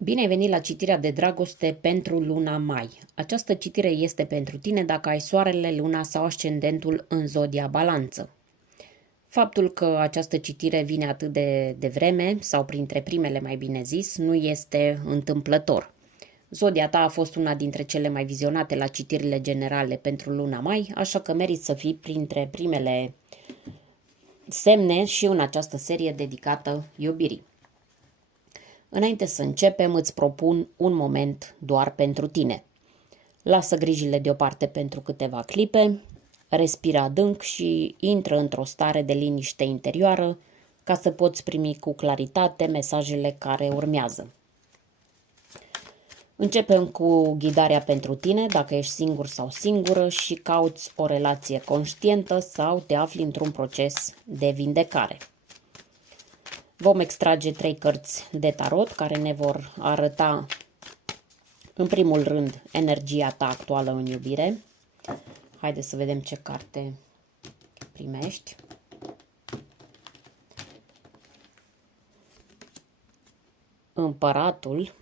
Bine ai venit la citirea de dragoste pentru luna mai. Această citire este pentru tine dacă ai soarele, luna sau ascendentul în zodia balanță. Faptul că această citire vine atât de devreme, sau printre primele mai bine zis, nu este întâmplător. Zodia ta a fost una dintre cele mai vizionate la citirile generale pentru luna mai, așa că meriți să fii printre primele semne și în această serie dedicată iubirii. Înainte să începem, îți propun un moment doar pentru tine. Lasă grijile deoparte pentru câteva clipe, respira adânc și intră într-o stare de liniște interioară ca să poți primi cu claritate mesajele care urmează. Începem cu ghidarea pentru tine, dacă ești singur sau singură și cauți o relație conștientă sau te afli într-un proces de vindecare. Vom extrage 3 cărți de tarot care ne vor arăta, în primul rând, energia ta actuală în iubire. Haideți să vedem ce carte primești. Împăratul.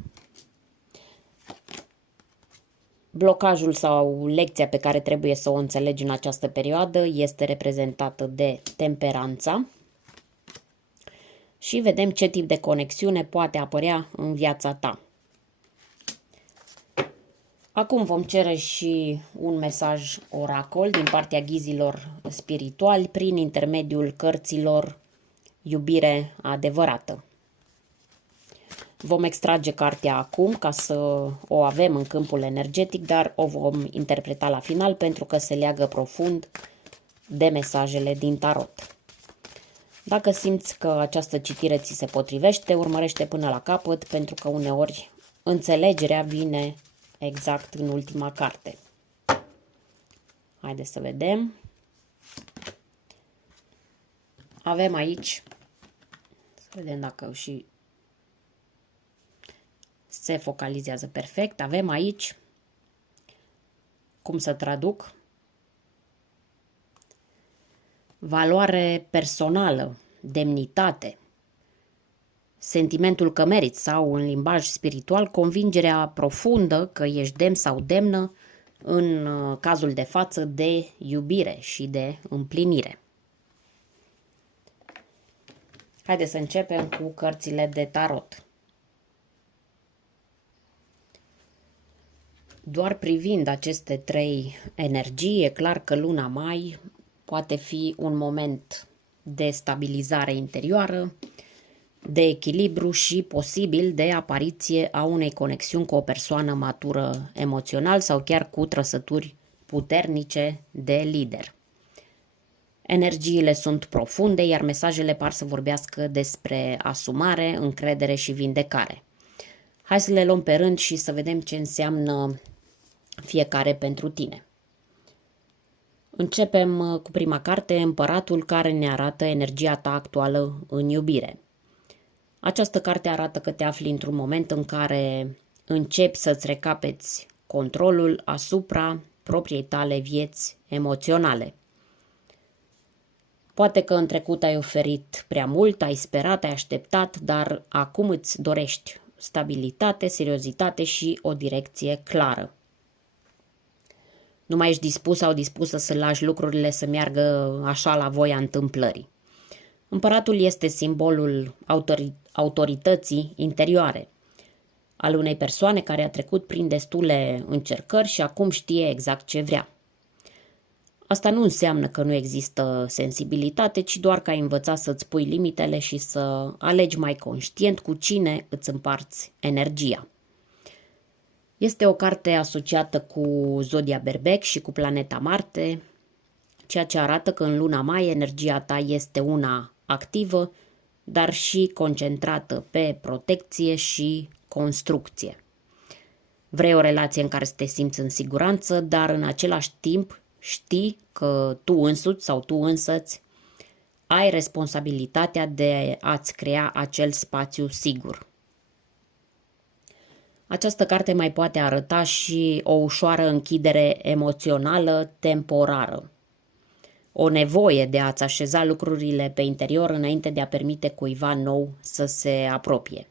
Blocajul sau lecția pe care trebuie să o înțelegi în această perioadă este reprezentată de temperanța. Și vedem ce tip de conexiune poate apărea în viața ta. Acum vom cere și un mesaj oracol din partea ghizilor spirituali prin intermediul cărților Iubire adevărată. Vom extrage cartea acum ca să o avem în câmpul energetic, dar o vom interpreta la final pentru că se leagă profund de mesajele din tarot. Dacă simți că această citire ți se potrivește, urmărește până la capăt, pentru că uneori înțelegerea vine exact în ultima carte. Haideți să vedem. Avem aici, să vedem dacă și se focalizează perfect. Avem aici, cum să traduc, valoare personală, demnitate, sentimentul că meriți sau, în limbaj spiritual, convingerea profundă că ești demn sau demnă în cazul de față de iubire și de împlinire. Haideți să începem cu cărțile de tarot. Doar privind aceste 3 energii, e clar că luna mai poate fi un moment de stabilizare interioară, de echilibru și posibil de apariție a unei conexiuni cu o persoană matură emoțional sau chiar cu trăsături puternice de lider. Energiile sunt profunde, iar mesajele par să vorbească despre asumare, încredere și vindecare. Hai să le luăm pe rând și să vedem ce înseamnă fiecare pentru tine. Începem cu prima carte, Împăratul, care ne arată energia ta actuală în iubire. Această carte arată că te afli într-un moment în care începi să-ți recapeți controlul asupra propriei tale vieți emoționale. Poate că în trecut ai oferit prea mult, ai sperat, ai așteptat, dar acum îți dorești stabilitate, seriozitate și o direcție clară. Nu mai ești dispus sau dispusă să lași lucrurile să meargă așa la voia întâmplării. Împăratul este simbolul autorității interioare, al unei persoane care a trecut prin destule încercări și acum știe exact ce vrea. Asta nu înseamnă că nu există sensibilitate, ci doar că ai învățat să-ți pui limitele și să alegi mai conștient cu cine îți împarți energia. Este o carte asociată cu zodia Berbec și cu planeta Marte, ceea ce arată că în luna mai energia ta este una activă, dar și concentrată pe protecție și construcție. Vrei o relație în care să te simți în siguranță, dar în același timp știi că tu însuți sau tu însăți ai responsabilitatea de a-ți crea acel spațiu sigur. Această carte mai poate arăta și o ușoară închidere emoțională temporară. O nevoie de a-ți așeza lucrurile pe interior înainte de a permite cuiva nou să se apropie.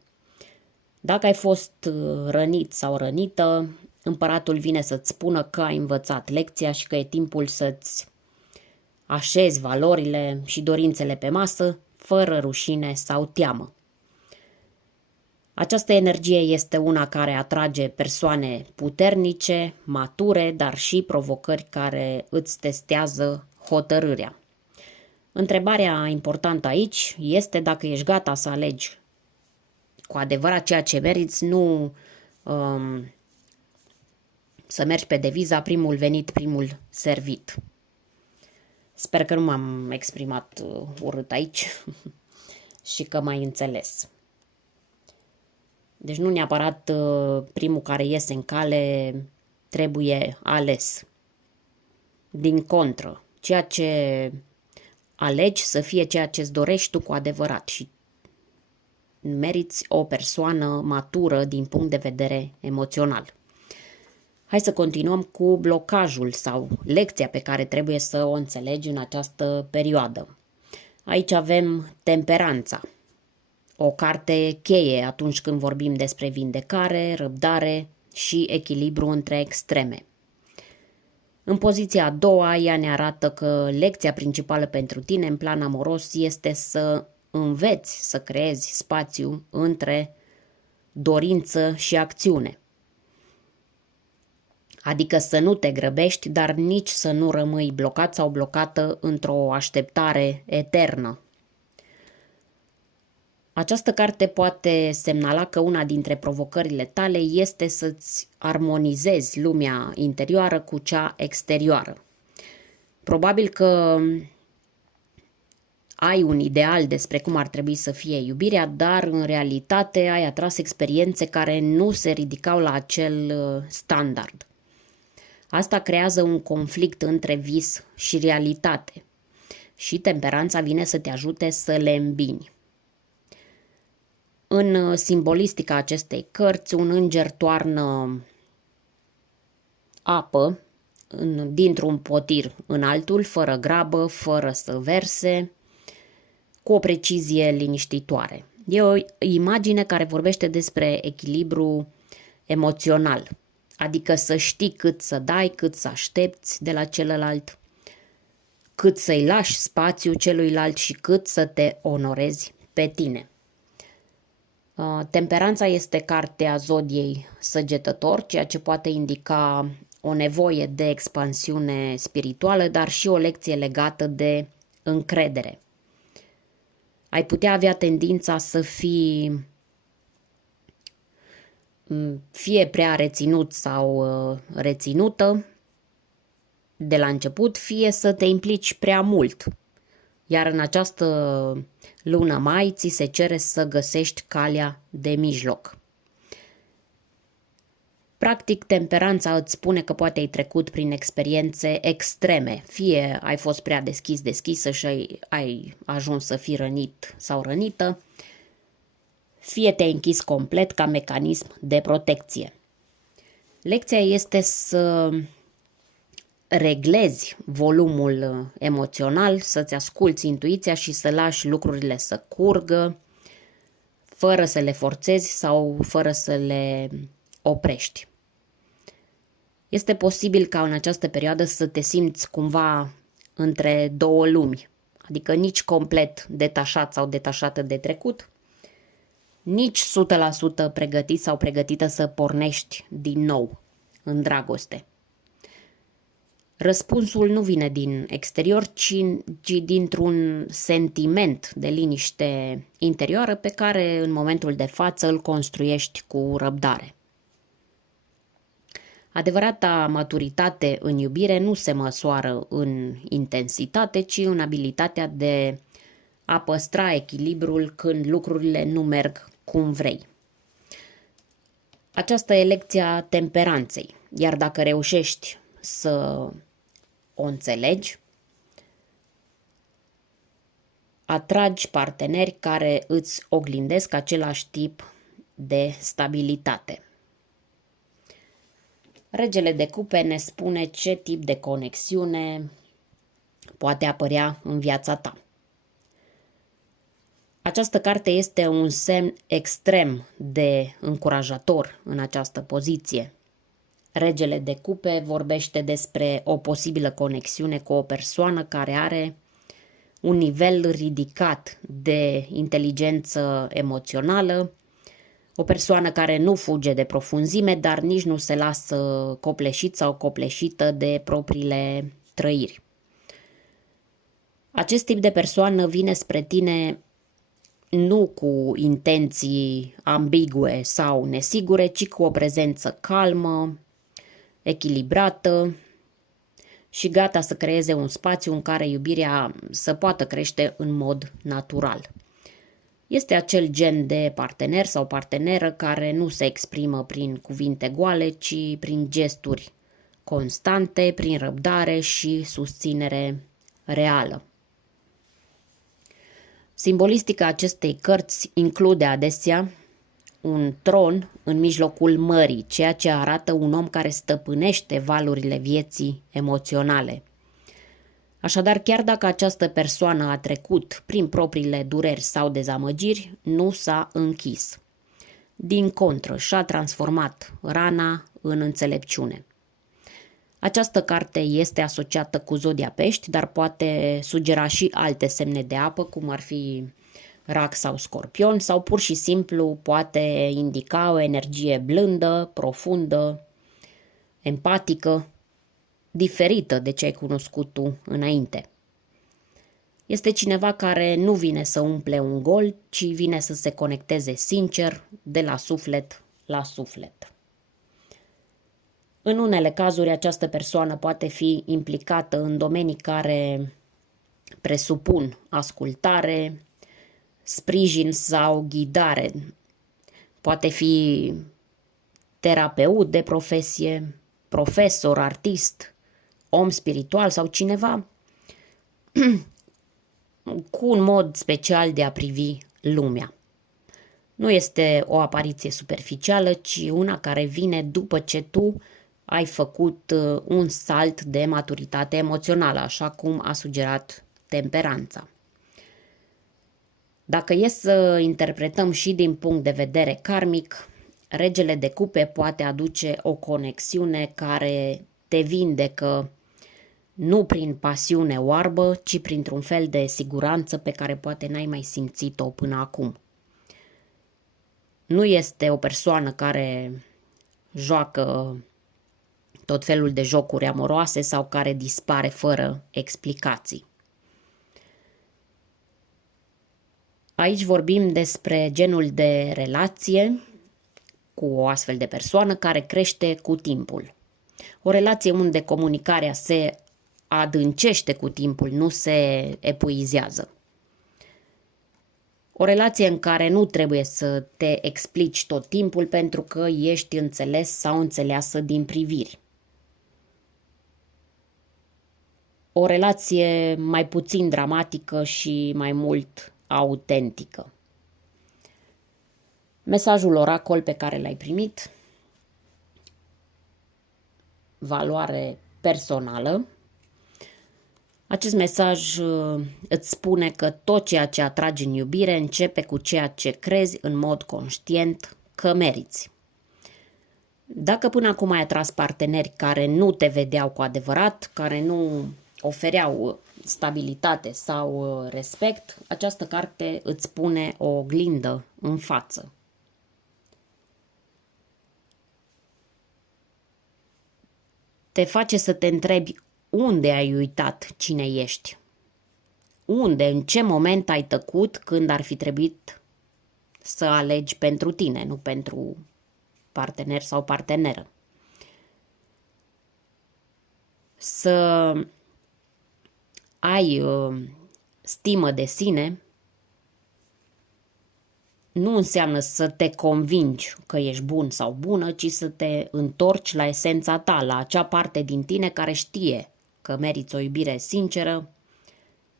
Dacă ai fost rănit sau rănită, împăratul vine să-ți spună că ai învățat lecția și că e timpul să-ți așezi valorile și dorințele pe masă, fără rușine sau teamă. Această energie este una care atrage persoane puternice, mature, dar și provocări care îți testează hotărârea. Întrebarea importantă aici este dacă ești gata să alegi cu adevărat ceea ce meriți, nu să mergi pe deviza primul venit, primul servit. Sper că nu m-am exprimat urât aici și că m-ai înțeles. Deci nu neapărat primul care iese în cale trebuie ales. Din contră, ceea ce alegi să fie ceea ce îți dorești tu cu adevărat și meriți o persoană matură din punct de vedere emoțional. Hai să continuăm cu blocajul sau lecția pe care trebuie să o înțelegi în această perioadă. Aici avem temperanța, o carte cheie atunci când vorbim despre vindecare, răbdare și echilibru între extreme. În poziția a doua, ea ne arată că lecția principală pentru tine în plan amoros este să înveți să creezi spațiu între dorință și acțiune. Adică să nu te grăbești, dar nici să nu rămâi blocat sau blocată într-o așteptare eternă. Această carte poate semnala că una dintre provocările tale este să-ți armonizezi lumea interioară cu cea exterioară. Probabil că ai un ideal despre cum ar trebui să fie iubirea, dar în realitate ai atras experiențe care nu se ridicau la acel standard. Asta creează un conflict între vis și realitate și temperanța vine să te ajute să le îmbini. În simbolistica acestei cărți, un înger toarnă apă dintr-un potir în altul, fără grabă, fără să verse, cu o precizie liniștitoare. E o imagine care vorbește despre echilibru emoțional, adică să știi cât să dai, cât să aștepți de la celălalt, cât să-i lași spațiu celuilalt și cât să te onorezi pe tine. Temperanța este cartea zodiei Săgetător, ceea ce poate indica o nevoie de expansiune spirituală, dar și o lecție legată de încredere. Ai putea avea tendința să fii fie prea reținut sau reținută de la început, fie să te implici prea mult. Iar în această lună mai ți se cere să găsești calea de mijloc. Practic, temperanța îți spune că poate ai trecut prin experiențe extreme. Fie ai fost prea deschisă și ai ajuns să fii rănit sau rănită, fie te-ai închis complet ca mecanism de protecție. Lecția este să reglezi volumul emoțional, să-ți asculți intuiția și să lași lucrurile să curgă, fără să le forțezi sau fără să le oprești. Este posibil ca în această perioadă să te simți cumva între două lumi, adică nici complet detașat sau detașată de trecut, nici 100% pregătit sau pregătită să pornești din nou în dragoste. Răspunsul nu vine din exterior, ci dintr-un sentiment de liniște interioară pe care în momentul de față îl construiești cu răbdare. Adevărata maturitate în iubire nu se măsoară în intensitate, ci în abilitatea de a păstra echilibrul când lucrurile nu merg cum vrei. Aceasta e lecția temperanței, iar dacă reușești să o înțelegi, atragi parteneri care îți oglindesc același tip de stabilitate. Regele de cupe ne spune ce tip de conexiune poate apărea în viața ta. Această carte este un semn extrem de încurajator în această poziție. Regele de cupe vorbește despre o posibilă conexiune cu o persoană care are un nivel ridicat de inteligență emoțională, o persoană care nu fuge de profunzime, dar nici nu se lasă copleșit sau copleșită de propriile trăiri. Acest tip de persoană vine spre tine nu cu intenții ambigue sau nesigure, ci cu o prezență calmă, echilibrată și gata să creeze un spațiu în care iubirea să poată crește în mod natural. Este acel gen de partener sau parteneră care nu se exprimă prin cuvinte goale, ci prin gesturi constante, prin răbdare și susținere reală. Simbolistica acestei cărți include adesea un tron în mijlocul mării, ceea ce arată un om care stăpânește valurile vieții emoționale. Așadar, chiar dacă această persoană a trecut prin propriile dureri sau dezamăgiri, nu s-a închis. Din contră, și-a transformat rana în înțelepciune. Această carte este asociată cu zodia Pești, dar poate sugera și alte semne de apă, cum ar fi Rac sau Scorpion, sau pur și simplu poate indica o energie blândă, profundă, empatică, diferită de ce ai cunoscut tu înainte. Este cineva care nu vine să umple un gol, ci vine să se conecteze sincer, de la suflet la suflet. În unele cazuri, această persoană poate fi implicată în domenii care presupun ascultare, sprijin sau ghidare. Poate fi terapeut de profesie, profesor, artist, om spiritual sau cineva cu un mod special de a privi lumea. Nu este o apariție superficială, ci una care vine după ce tu ai făcut un salt de maturitate emoțională, așa cum a sugerat temperanța. Dacă e să interpretăm și din punct de vedere karmic, regele de cupe poate aduce o conexiune care te vindecă nu prin pasiune oarbă, ci printr-un fel de siguranță pe care poate n-ai mai simțit-o până acum. Nu este o persoană care joacă tot felul de jocuri amoroase sau care dispare fără explicații. Aici vorbim despre genul de relație cu o astfel de persoană care crește cu timpul. O relație unde comunicarea se adâncește cu timpul, nu se epuizează. O relație în care nu trebuie să te explici tot timpul pentru că ești înțeles sau înțeleasă din priviri. O relație mai puțin dramatică și mai mult autentică. Mesajul oracol pe care l-ai primit: valoare personală. Acest mesaj îți spune că tot ceea ce atragi în iubire începe cu ceea ce crezi în mod conștient că meriți. Dacă până acum ai atras parteneri care nu te vedeau cu adevărat, care nu ofereau stabilitate sau respect, această carte îți pune o oglindă în față. Te face să te întrebi unde ai uitat cine ești. Unde, în ce moment ai tăcut când ar fi trebuit să alegi pentru tine, nu pentru partener sau parteneră. Să ai stimă de sine nu înseamnă să te convingi că ești bun sau bună, ci să te întorci la esența ta, la acea parte din tine care știe că meriți o iubire sinceră,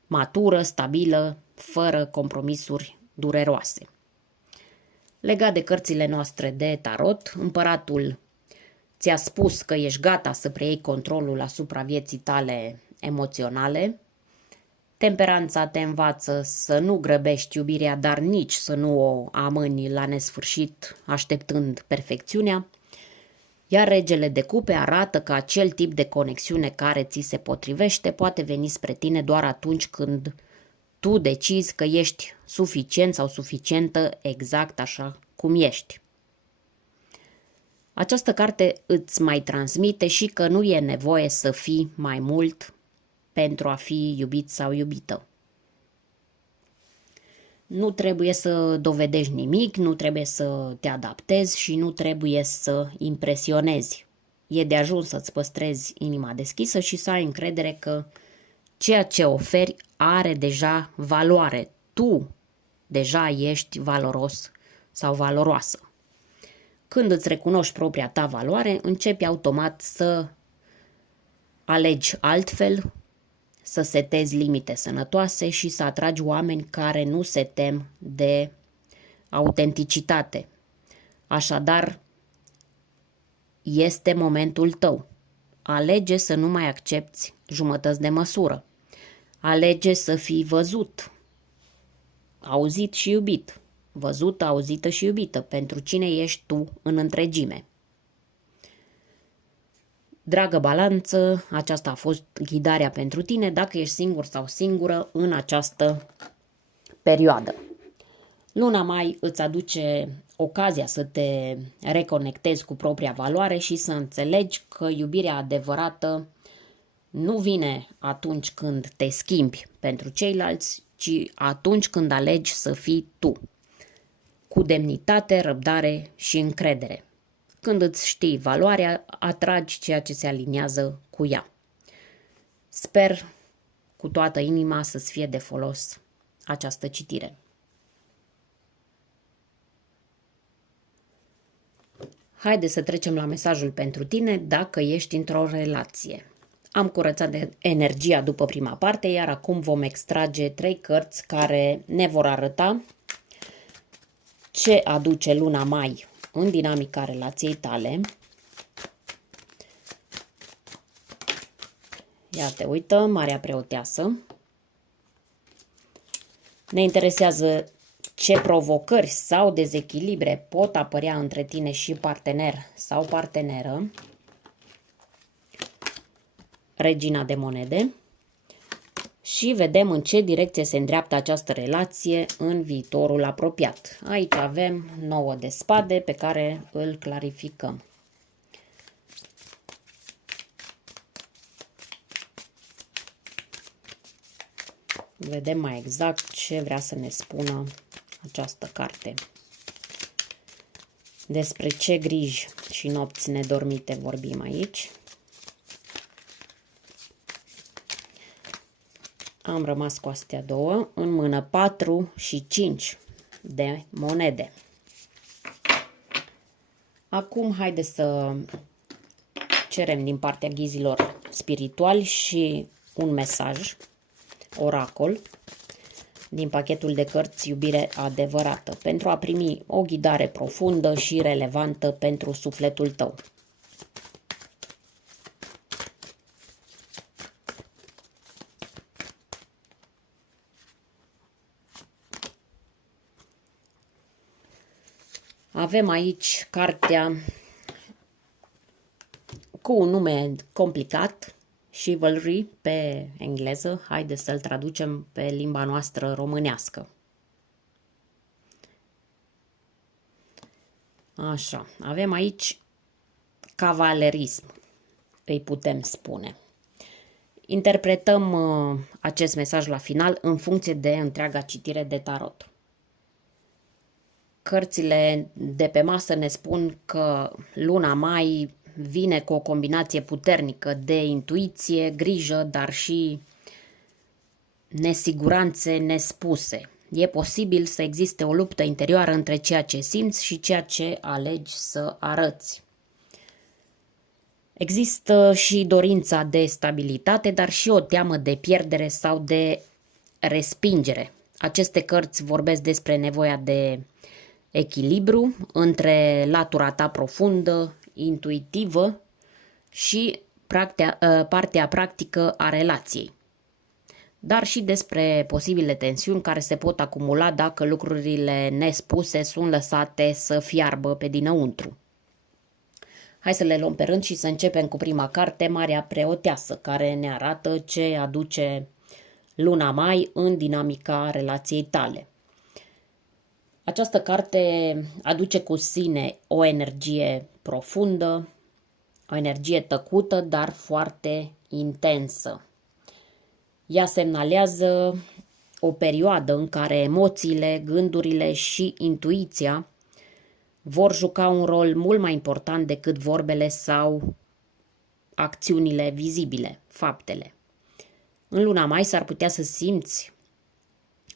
matură, stabilă, fără compromisuri dureroase. Legat de cărțile noastre de tarot, împăratul ți-a spus că ești gata să preiei controlul asupra vieții tale emoționale. Temperanța te învață să nu grăbești iubirea, dar nici să nu o amâni la nesfârșit, așteptând perfecțiunea. Iar regele de cupe arată că acel tip de conexiune care ți se potrivește poate veni spre tine doar atunci când tu decizi că ești suficient sau suficientă exact așa cum ești. Această carte îți mai transmite și că nu e nevoie să fii mai mult pentru a fi iubit sau iubită. Nu trebuie să dovedești nimic, nu trebuie să te adaptezi și nu trebuie să impresionezi. E de ajuns să-ți păstrezi inima deschisă și să ai încredere că ceea ce oferi are deja valoare. Tu deja ești valoros sau valoroasă. Când îți recunoști propria ta valoare, începi automat să alegi altfel, să setezi limite sănătoase și să atragi oameni care nu se tem de autenticitate. Așadar, este momentul tău. Alege să nu mai accepti jumătăți de măsură. Alege să fii văzut, auzit și iubit. Văzută, auzită și iubită. Pentru cine ești tu în întregime. Dragă balanță, aceasta a fost ghidarea pentru tine dacă ești singur sau singură în această perioadă. Luna mai îți aduce ocazia să te reconectezi cu propria valoare și să înțelegi că iubirea adevărată nu vine atunci când te schimbi pentru ceilalți, ci atunci când alegi să fii tu, cu demnitate, răbdare și încredere. Când îți știi valoarea, atragi ceea ce se aliniază cu ea. Sper cu toată inima să-ți fie de folos această citire. Haide să trecem la mesajul pentru tine dacă ești într-o relație. Am curățat de energia după prima parte, iar acum vom extrage 3 cărți care ne vor arăta ce aduce luna mai în dinamica relației tale. Ia te uită, Marea Preoteasă. Ne interesează ce provocări sau dezechilibre pot apărea între tine și partener sau parteneră. Regina de monede. Și vedem în ce direcție se îndreaptă această relație în viitorul apropiat. Aici avem 9 de spade pe care îl clarificăm. Vedem mai exact ce vrea să ne spună această carte. Despre ce griji și nopți nedormite vorbim aici. Am rămas cu astea două, în mână 4 și 5 de monede. Acum haide să cerem din partea ghizilor spirituali și un mesaj, oracol, din pachetul de cărți Iubire adevărată, pentru a primi o ghidare profundă și relevantă pentru sufletul tău. Avem aici cartea cu un nume complicat, Chivalry pe engleză. Haideți să-l traducem pe limba noastră românească. Așa, avem aici cavalerism, îi putem spune. Interpretăm acest mesaj la final în funcție de întreaga citire de tarot. Cărțile de pe masă ne spun că luna mai vine cu o combinație puternică de intuiție, grijă, dar și nesiguranțe nespuse. E posibil să existe o luptă interioară între ceea ce simți și ceea ce alegi să arăți. Există și dorința de stabilitate, dar și o teamă de pierdere sau de respingere. Aceste cărți vorbesc despre nevoia de echilibru între latura ta profundă, intuitivă și partea practică a relației. dar și despre posibile tensiuni care se pot acumula dacă lucrurile nespuse sunt lăsate să fiarbă pe dinăuntru. Hai să le luăm pe rând și să începem cu prima carte, Marea Preoteasă, care ne arată ce aduce luna mai în dinamica relației tale. Această carte aduce cu sine o energie profundă, o energie tăcută, dar foarte intensă. Ea semnalează o perioadă în care emoțiile, gândurile și intuiția vor juca un rol mult mai important decât vorbele sau acțiunile vizibile, faptele. În luna mai s-ar putea să simți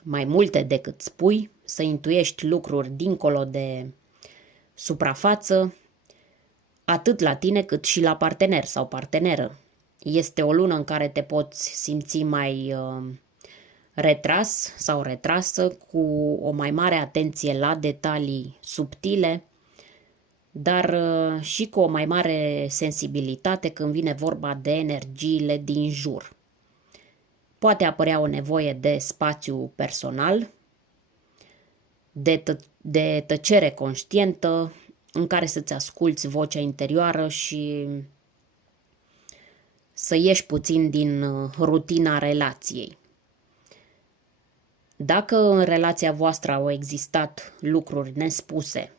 mai multe decât spui, să intuiești lucruri dincolo de suprafață, atât la tine cât și la partener sau parteneră. Este o lună în care te poți simți mai retras sau retrasă, cu o mai mare atenție la detalii subtile, dar și cu o mai mare sensibilitate când vine vorba de energiile din jur. Poate apărea o nevoie de spațiu personal, de tăcere conștientă, în care să-ți asculți vocea interioară și să ieși puțin din rutina relației. Dacă în relația voastră au existat lucruri nespuse,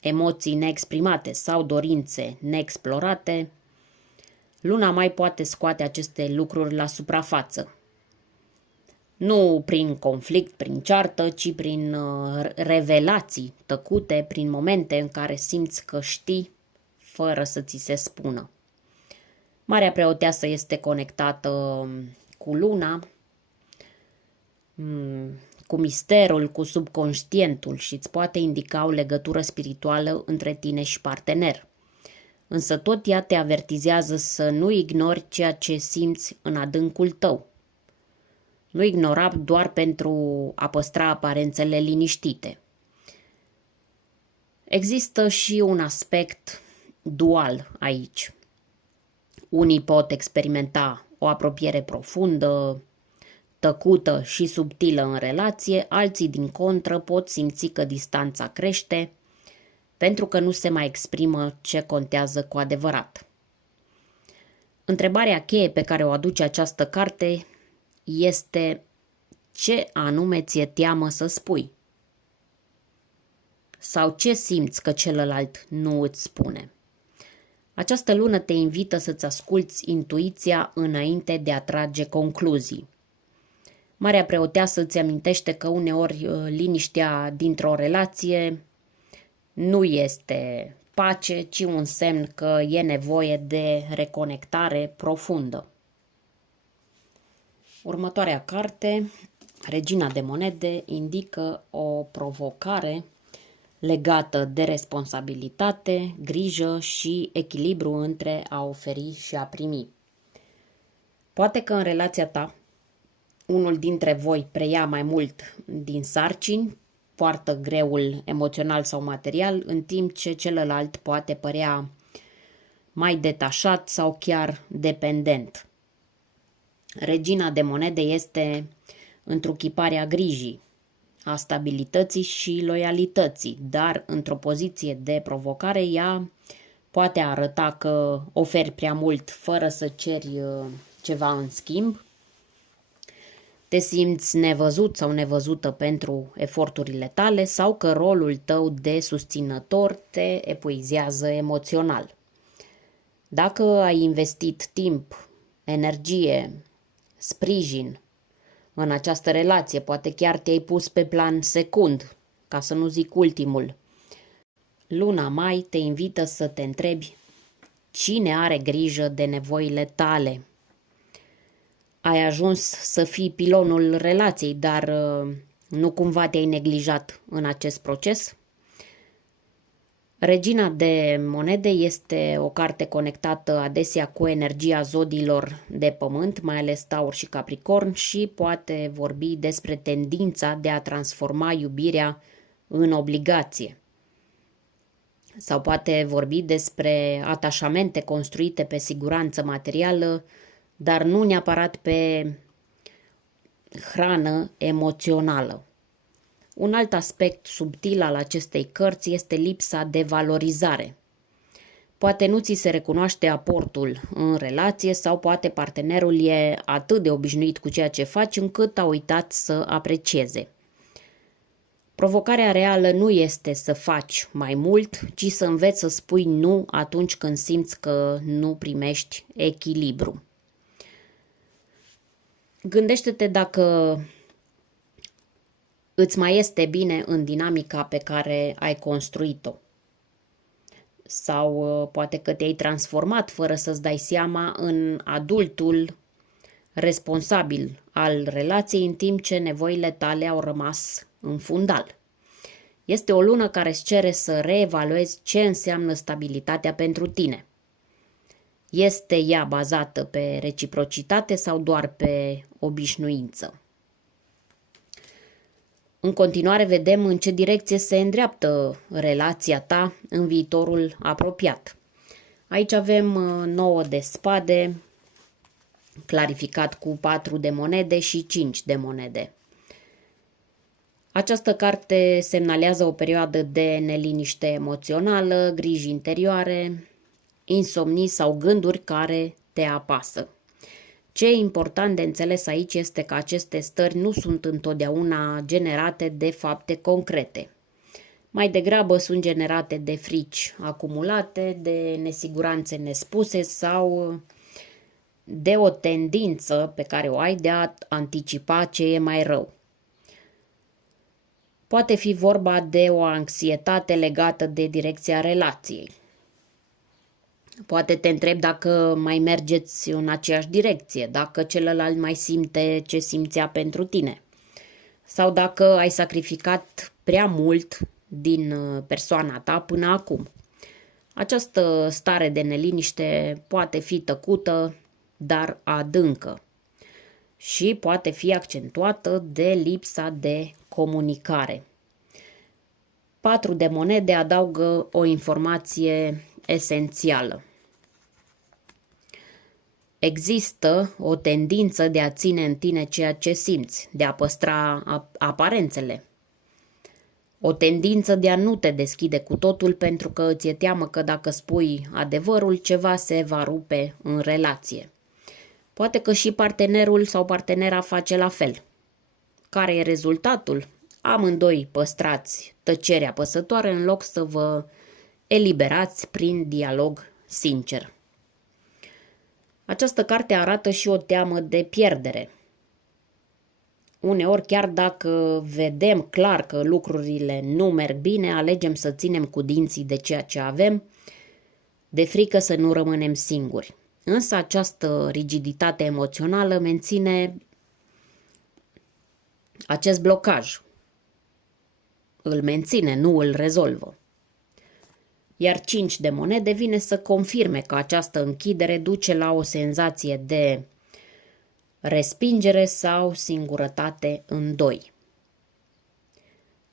emoții neexprimate sau dorințe neexplorate, luna mai poate scoate aceste lucruri la suprafață. Nu prin conflict, prin ceartă, ci prin revelații tăcute, prin momente în care simți că știi fără să ți se spună. Marea Preoteasă este conectată cu luna, cu misterul, cu subconștientul și îți poate indica o legătură spirituală între tine și partener. Însă tot ea te avertizează să nu ignori ceea ce simți în adâncul tău. Nu ignora doar pentru a păstra aparențele liniștite. Există și un aspect dual aici. Unii pot experimenta o apropiere profundă, tăcută și subtilă în relație, alții din contră pot simți că distanța crește pentru că nu se mai exprimă ce contează cu adevărat. Întrebarea cheie pe care o aduce această carte este: ce anume ți-e teamă să spui? Sau ce simți că celălalt nu îți spune? Această lună te invită să-ți asculți intuiția înainte de a trage concluzii. Marea Preoteasă îți amintește că uneori liniștea dintr-o relație nu este pace, ci un semn că e nevoie de reconectare profundă. Următoarea carte, Regina de Monede, indică o provocare legată de responsabilitate, grijă și echilibru între a oferi și a primi. Poate că în relația ta unul dintre voi preia mai mult din sarcini, poartă greul emoțional sau material, în timp ce celălalt poate părea mai detașat sau chiar dependent. Regina de Monede este întruchiparea grijii, a stabilității și loialității, dar într-o poziție de provocare ea poate arăta că oferi prea mult fără să ceri ceva în schimb. Te simți nevăzut sau nevăzută pentru eforturile tale sau că rolul tău de susținător te epuizează emoțional. Dacă ai investit timp, energie, sprijin în această relație, poate chiar te-ai pus pe plan secund, ca să nu zic ultimul, luna mai te invită să te întrebi cine are grijă de nevoile tale. Ai ajuns să fii pilonul relației, dar nu cumva te-ai neglijat în acest proces? Regina de Monede este o carte conectată adesea cu energia zodiilor de pământ, mai ales Taur și Capricorn, și poate vorbi despre tendința de a transforma iubirea în obligație. Sau poate vorbi despre atașamente construite pe siguranță materială, dar nu neapărat pe hrană emoțională. Un alt aspect subtil al acestei cărți este lipsa de valorizare. Poate nu ți se recunoaște aportul în relație sau poate partenerul e atât de obișnuit cu ceea ce faci încât a uitat să aprecieze. Provocarea reală nu este să faci mai mult, ci să înveți să spui nu atunci când simți că nu primești echilibru. Gândește-te dacă îți mai este bine în dinamica pe care ai construit-o. Sau poate că te-ai transformat fără să-ți dai seama în adultul responsabil al relației, în timp ce nevoile tale au rămas în fundal. Este o lună care îți cere să reevaluezi ce înseamnă stabilitatea pentru tine. Este ea bazată pe reciprocitate sau doar pe obișnuință? În continuare vedem în ce direcție se îndreaptă relația ta în viitorul apropiat. Aici avem 9 de spade, clarificat cu 4 de monede și 5 de monede. Această carte semnalează o perioadă de neliniște emoțională, griji interioare, insomnii sau gânduri care te apasă. Ce e important de înțeles aici este că aceste stări nu sunt întotdeauna generate de fapte concrete. Mai degrabă sunt generate de frici acumulate, de nesiguranțe nespuse sau de o tendință pe care o ai de a anticipa ce e mai rău. Poate fi vorba de o anxietate legată de direcția relației. Poate te întrebi dacă mai mergeți în aceeași direcție, dacă celălalt mai simte ce simțea pentru tine. Sau dacă ai sacrificat prea mult din persoana ta până acum. Această stare de neliniște poate fi tăcută, dar adâncă. Și poate fi accentuată de lipsa de comunicare. 4 de monede adaugă o informație esențială. Există o tendință de a ține în tine ceea ce simți, de a păstra aparențele. O tendință de a nu te deschide cu totul pentru că îți e teamă că dacă spui adevărul, ceva se va rupe în relație. Poate că și partenerul sau partenera face la fel. Care e rezultatul? Amândoi păstrați tăcerea păsătoare în loc să vă eliberați prin dialog sincer. Această carte arată și o teamă de pierdere. Uneori, chiar dacă vedem clar că lucrurile nu merg bine, alegem să ținem cu dinții de ceea ce avem, de frică să nu rămânem singuri. Însă această rigiditate emoțională menține acest blocaj. Îl menține, nu îl rezolvă. Iar 5 de monede vine să confirme că această închidere duce la o senzație de respingere sau singurătate în doi.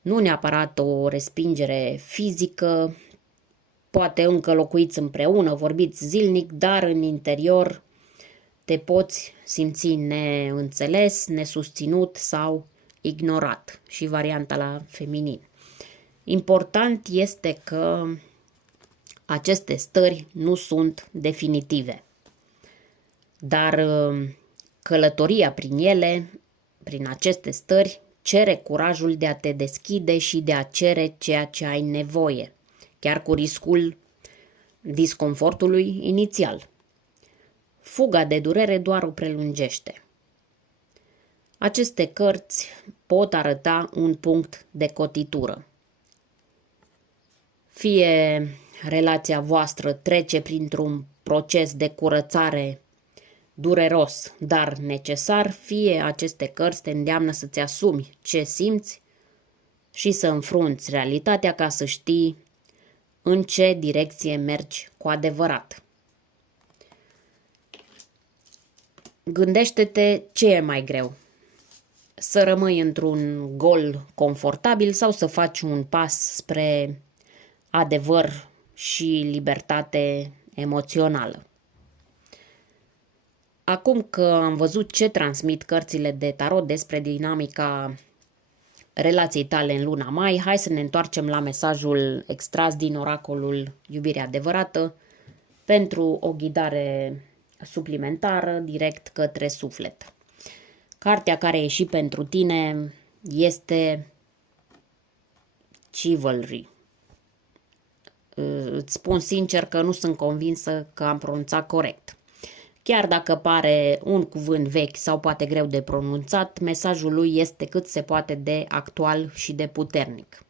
Nu neapărat o respingere fizică, poate încă locuiți împreună, vorbiți zilnic, dar în interior te poți simți neînțeles, nesusținut sau ignorat, și varianta la feminin. Important este că aceste stări nu sunt definitive, dar călătoria prin ele, prin aceste stări, cere curajul de a te deschide și de a cere ceea ce ai nevoie, chiar cu riscul disconfortului inițial. Fuga de durere doar o prelungește. Aceste cărți pot arăta un punct de cotitură. Fie relația voastră trece printr-un proces de curățare dureros, dar necesar, fie aceste cărți te îndeamnă să-ți asumi ce simți și să înfrunți realitatea ca să știi în ce direcție mergi cu adevărat. Gândește-te ce e mai greu. Să rămâi într-un gol confortabil sau să faci un pas spre adevăr și libertate emoțională. Acum că am văzut ce transmit cărțile de tarot despre dinamica relației tale în luna mai, hai să ne întoarcem la mesajul extras din oracolul Iubirea Adevărată pentru o ghidare suplimentară direct către suflet. Cartea care a ieșit pentru tine este Chivalry. Îți spun sincer că nu sunt convinsă că am pronunțat corect. Chiar dacă pare un cuvânt vechi sau poate greu de pronunțat, mesajul lui este cât se poate de actual și de puternic.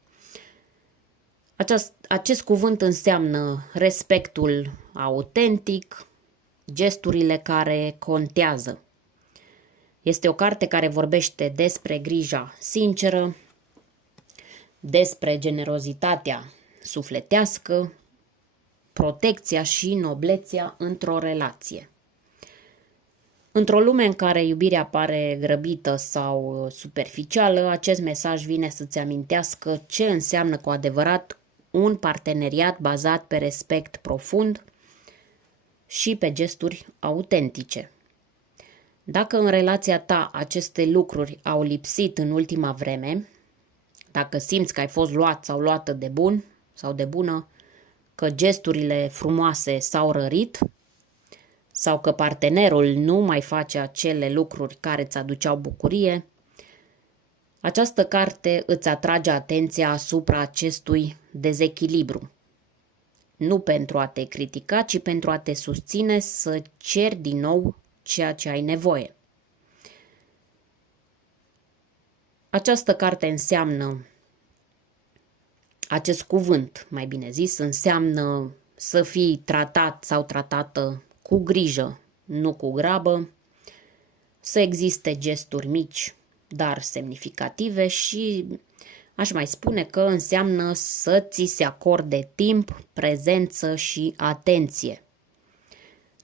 Acest cuvânt înseamnă respectul autentic, gesturile care contează. Este o carte care vorbește despre grija sinceră, despre generozitatea sufletească, protecția și noblețea într-o relație. Într-o lume în care iubirea pare grăbită sau superficială, acest mesaj vine să-ți amintească ce înseamnă cu adevărat un parteneriat bazat pe respect profund și pe gesturi autentice. Dacă în relația ta aceste lucruri au lipsit în ultima vreme, dacă simți că ai fost luat sau luată de bun sau de bună, că gesturile frumoase s-au rărit sau că partenerul nu mai face acele lucruri care îți aduceau bucurie, această carte îți atrage atenția asupra acestui dezechilibru. Nu pentru a te critica, ci pentru a te susține să ceri din nou ceea ce ai nevoie. Această carte înseamnă, acest cuvânt, mai bine zis, înseamnă să fii tratat sau tratată cu grijă, nu cu grabă, să existe gesturi mici, dar semnificative și aș mai spune că înseamnă să ți se acorde timp, prezență și atenție.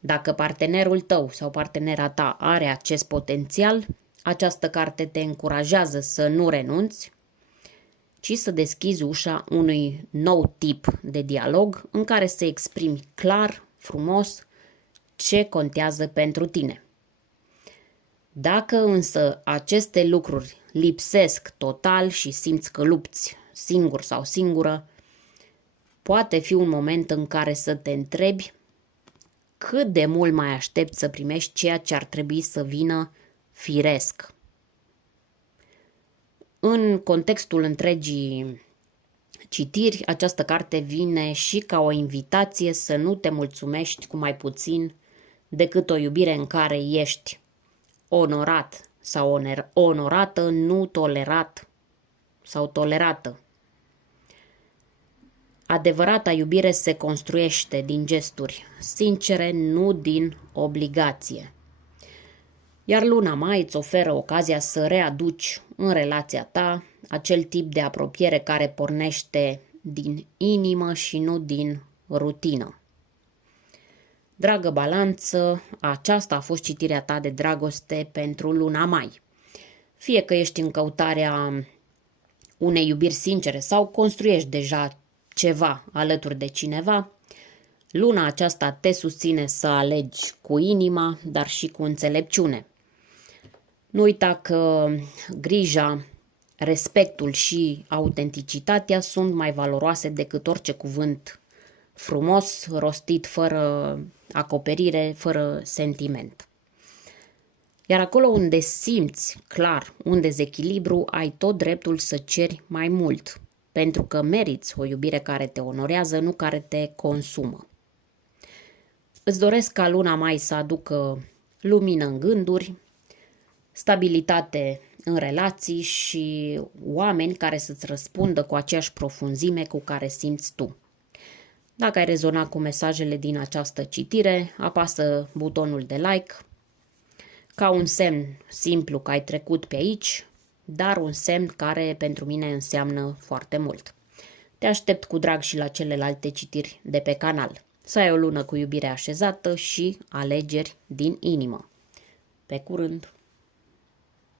Dacă partenerul tău sau partenera ta are acest potențial, această carte te încurajează să nu renunți, ci să deschizi ușa unui nou tip de dialog în care să exprimi clar, frumos, ce contează pentru tine. Dacă însă aceste lucruri lipsesc total și simți că lupți singur sau singură, poate fi un moment în care să te întrebi cât de mult mai aștepți să primești ceea ce ar trebui să vină firesc. În contextul întregii citiri, această carte vine și ca o invitație să nu te mulțumești cu mai puțin decât o iubire în care ești onorat sau onorată, nu tolerat sau tolerată. Adevărata iubire se construiește din gesturi sincere, nu din obligație. Iar luna mai îți oferă ocazia să readuci în relația ta acel tip de apropiere care pornește din inimă și nu din rutină. Dragă balanță, aceasta a fost citirea ta de dragoste pentru luna mai. Fie că ești în căutarea unei iubiri sincere sau construiești deja ceva alături de cineva, luna aceasta te susține să alegi cu inima, dar și cu înțelepciune. Nu uita că grija, respectul și autenticitatea sunt mai valoroase decât orice cuvânt frumos, rostit fără acoperire, fără sentiment. Iar acolo unde simți clar un dezechilibru, ai tot dreptul să ceri mai mult, pentru că meriți o iubire care te onorează, nu care te consumă. Îți doresc ca luna mai să aducă lumină în gânduri, stabilitate în relații și oameni care să-ți răspundă cu aceeași profunzime cu care simți tu. Dacă ai rezonat cu mesajele din această citire, apasă butonul de like, ca un semn simplu că ai trecut pe aici, dar un semn care pentru mine înseamnă foarte mult. Te aștept cu drag și la celelalte citiri de pe canal. Să ai o lună cu iubire așezată și alegeri din inimă. Pe curând!